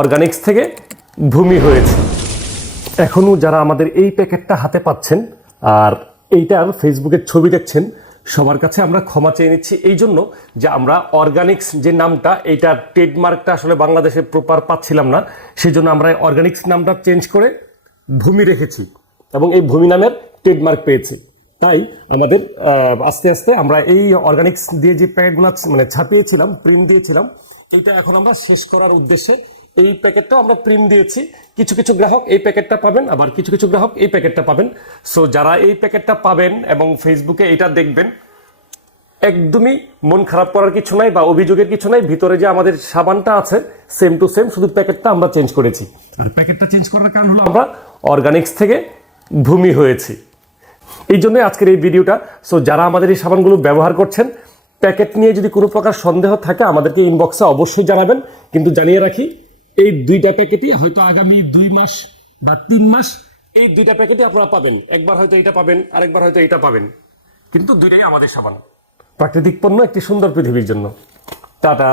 Organics থেকে ভূমি হয়েছে। এখনও যারা আমাদের এই প্যাকেটটা হাতে পাচ্ছেন আর এইটার ফেসবুকের ছবি দেখছেন, সবার কাছে আমরা ক্ষমা চেয়ে নিচ্ছি। এই জন্য যে আমরা অর্গানিক্স যে নামটা এইটার ট্রেডমার্কটা আসলে বাংলাদেশে প্রপার পাচ্ছিলাম না সেই জন্য আমরা অর্গানিক্স নামটা চেঞ্জ করে ভূমি রেখেছি এবং এই ভূমি নামের ট্রেডমার্ক পেয়েছি। তাই আমাদের আস্তে আস্তে আমরা এই অর্গানিক্স দিয়ে যে প্যাকেটগুলো মানে ছাপিয়েছিলাম প্রিন্ট দিয়েছিলাম এটা এখন আমরা শেষ করার উদ্দেশ্যে এই প্যাকেটটাও আমরা প্রিন্ট দিয়েছি। কিছু কিছু গ্রাহক এই প্যাকেটটা পাবেন আবার কিছু কিছু গ্রাহক এই প্যাকেটটা পাবেন। সো যারা এই প্যাকেটটা পাবেন এবং ফেসবুকে এটা দেখবেন একদমই মন খারাপ করার কিছু নাই বা অভিযোগের কিছু নাই ভিতরে যে আমাদের সাবানটা আছে সেম টু সেম শুধু প্যাকেটটা আমরা চেঞ্জ করেছি। আর প্যাকেটটা চেঞ্জ করার কারণ হলো আমরা অর্গানিক্স থেকে ভূমি হয়েছি। এই জন্যই আজকের এই ভিডিওটা সো যারা আমাদের এই সাবানগুলো ব্যবহার করছেন, প্যাকেট নিয়ে যদি কোনো প্রকার সন্দেহ থাকে, আমাদেরকে ইনবক্সে অবশ্যই জানাবেন। কিন্তু জানিয়ে রাখি, এই দুইটা প্যাকেটই হয়তো আগামী দুই মাস বা তিন মাস এই দুইটা প্যাকেটই আপনারা পাবেন। একবার হয়তো এটা পাবেন, আরেকবার হয়তো এটা পাবেন। কিন্তু দুইটাই আমাদের সাবান। প্রাকৃতিক পণ্য একটি সুন্দর পৃথিবীর জন্য। টাটা।